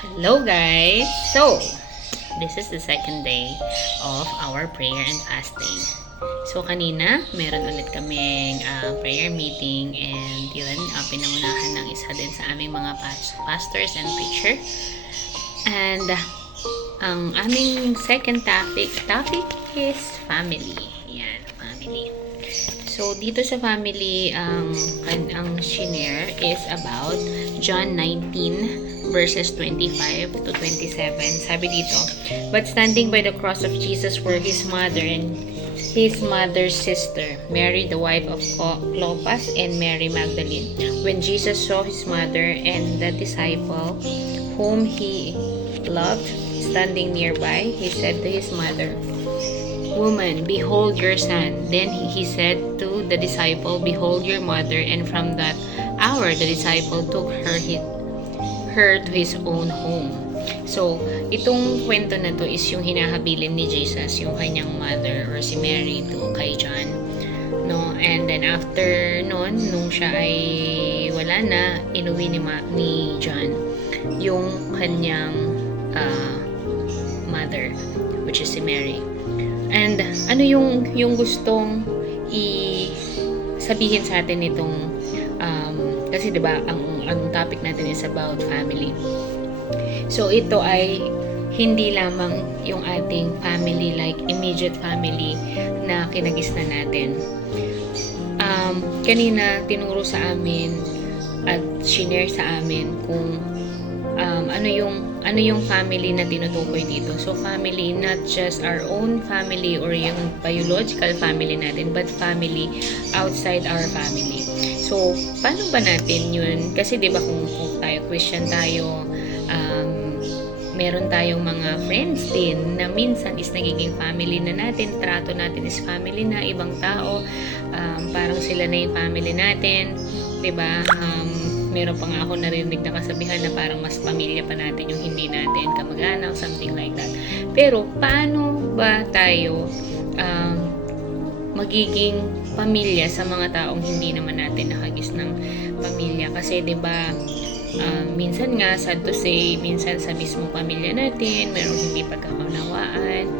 Hello guys! So, this is the second day of our prayer and fasting. So, kanina, meron ulit kaming prayer meeting and yun, pinangunahan ng isa din sa aming mga pastors and preacher. And, ang aming second topic is family. Yan, family. So, dito sa family, ang shinare is about John 19 verses 25 to 27. Sabi dito, "But standing by the cross of Jesus were his mother and his mother's sister, Mary the wife of Clopas and Mary Magdalene. When Jesus saw his mother and the disciple whom he loved standing nearby, he said to his mother, 'Woman, behold your son.' Then he said to the disciple, 'Behold your mother.' And from that hour, the disciple took her to his own home." So, itong kwento na to is yung hinahabilin ni Jesus, yung kanyang mother or si Mary to kay John. No? And then after nun, nung siya ay wala na, inuwi ni John yung kanyang mother, which is si Mary. And ano yung gustong sabihin sa atin nitong kasi 'di ba ang topic natin is about family. So ito ay hindi lamang yung ating family, like immediate family na kinagisnan natin. Kanina tinuro sa amin at shinare sa amin kung ano yung family na tinutukoy dito. So, family, not just our own family or yung biological family natin, but family outside our family. So, paano ba natin yun? Kasi, di ba, kung tayo Christian tayo, meron tayong mga friends din na minsan is nagiging family na natin, trato natin is family na, ibang tao, parang sila na yung family natin, di ba? Meron pa nga ako narinig na kasabihan na parang mas pamilya pa natin yung hindi natin kamag-anak, something like that. Pero, paano ba tayo magiging pamilya sa mga taong hindi naman natin nakagis ng pamilya? Kasi, di ba, minsan nga, sad to say, minsan sa mismong pamilya natin, merong hindi pagkakaunawaan,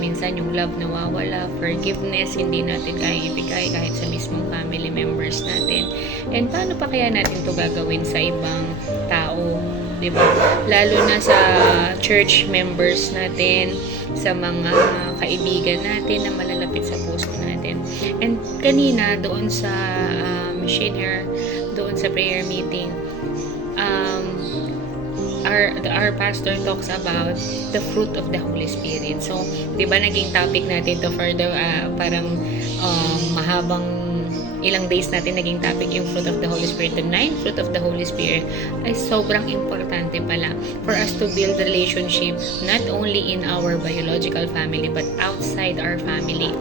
minsan yung love nawawala, forgiveness, hindi natin kaya ibigay kahit sa mismong family members natin. And paano pa kaya natin to gagawin sa ibang tao, di ba? Lalo na sa church members natin, sa mga kaibigan natin na malalapit sa puso natin. And kanina, doon sa missionary, doon sa prayer meeting, our pastor talks about the fruit of the Holy Spirit. So, 'di ba naging topic natin to for the parang mahabang ilang days natin naging topic yung fruit of the Holy Spirit. The 9 fruit of the Holy Spirit ay sobrang importante pala for us to build relationship not only in our biological family but outside our family.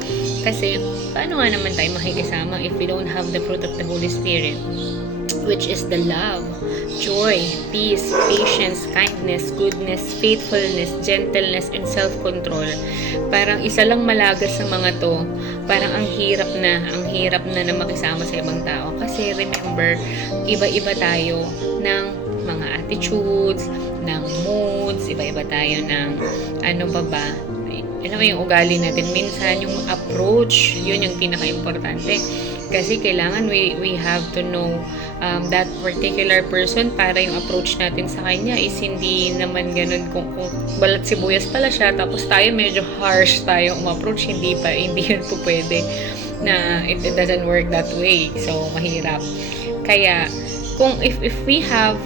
Kasi paano nga naman tayo makikisama if we don't have the fruit of the Holy Spirit, which is the love, joy, peace, patience, kindness, goodness, faithfulness, gentleness, and self-control. Parang isa lang malagas sa mga to. Parang ang hirap na makisama sa ibang tao. Kasi remember, iba-iba tayo ng mga attitudes, ng moods, iba-iba tayo ng yung ugali natin. Minsan, yung approach, yun yung pinaka-importante. Kasi kailangan we have to know that particular person para yung approach natin sa kanya is hindi naman ganun kung balat sibuyas pala siya tapos tayo medyo harsh tayo approach, hindi yun po pwede na it doesn't work that way. So, mahirap. Kaya, kung if we have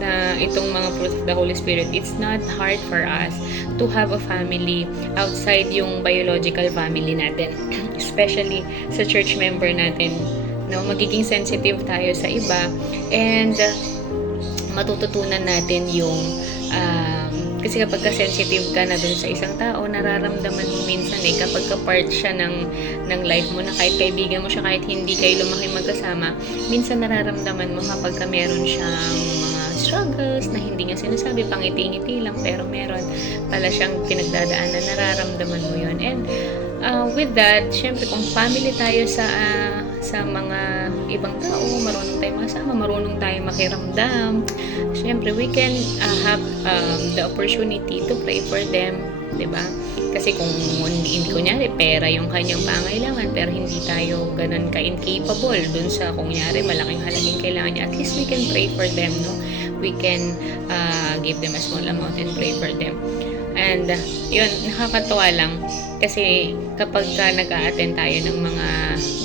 na itong mga fruits of the Holy Spirit, it's not hard for us to have a family outside yung biological family natin. Especially sa church member natin. No, magiging sensitive tayo sa iba and matututunan natin yung kasi kapag ka-sensitive ka na dun sa isang tao, nararamdaman mo minsan kapag ka-part siya ng life mo na kahit kaibigan mo siya, kahit hindi kayo lumaki magkasama, minsan nararamdaman mo kapag ka meron siyang mga struggles na hindi niya sinasabi, pangiti-ngiti lang, pero meron pala siyang pinagdadaanan, nararamdaman mo yun. And with that, syempre kung family tayo sa sa mga ibang tao, marunong tayo makasama, marunong tayo makiramdam. Siyempre, we can have the opportunity to pray for them, di ba? Kasi kung hindi kunyari pera yung kanyang pangailangan pero hindi tayo ganun ka-incapable dun sa kunyari malaking halagang kailangan niya, at least we can pray for them, no? We can give them a small amount and pray for them. And yun, nakakatawa lang kasi kapag nag-a-attend tayo ng mga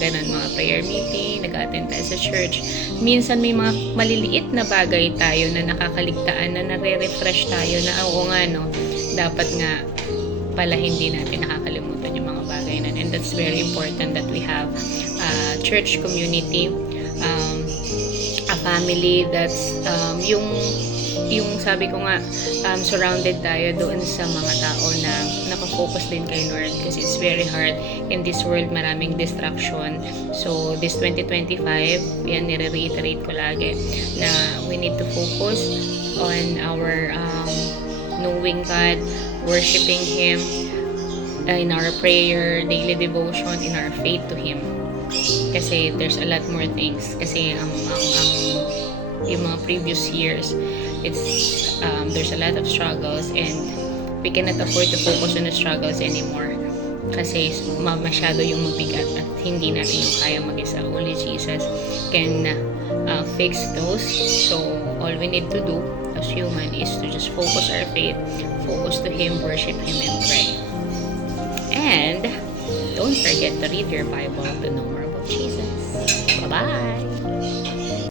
ganun, mga prayer meeting, nag-a-attend tayo sa church, minsan may mga maliliit na bagay tayo na nakakaligtaan, na nare-refresh tayo na oo nga no, dapat nga pala hindi natin nakakalimutan yung mga bagay na. And that's very important that we have a church community, a family that's yung sabi ko nga, surrounded tayo doon sa mga tao na nakafocus din kay Lord, kasi it's very hard in this world, maraming distraction. So this 2025, yan nire-reiterate ko lagi na we need to focus on our knowing God, worshiping Him, in our prayer, daily devotion, in our faith to Him. Kasi there's a lot more things. Kasi yung mga previous years, it's there's a lot of struggles and we cannot afford to focus on the struggles anymore. Kasi masyado yung mabigat at hindi natin yung kaya mag-isa. Only Jesus can fix those. So all we need to do as human is to just focus our faith, focus to Him, worship Him, and pray. And don't forget to read your Bible to know more about Jesus. Bye-bye!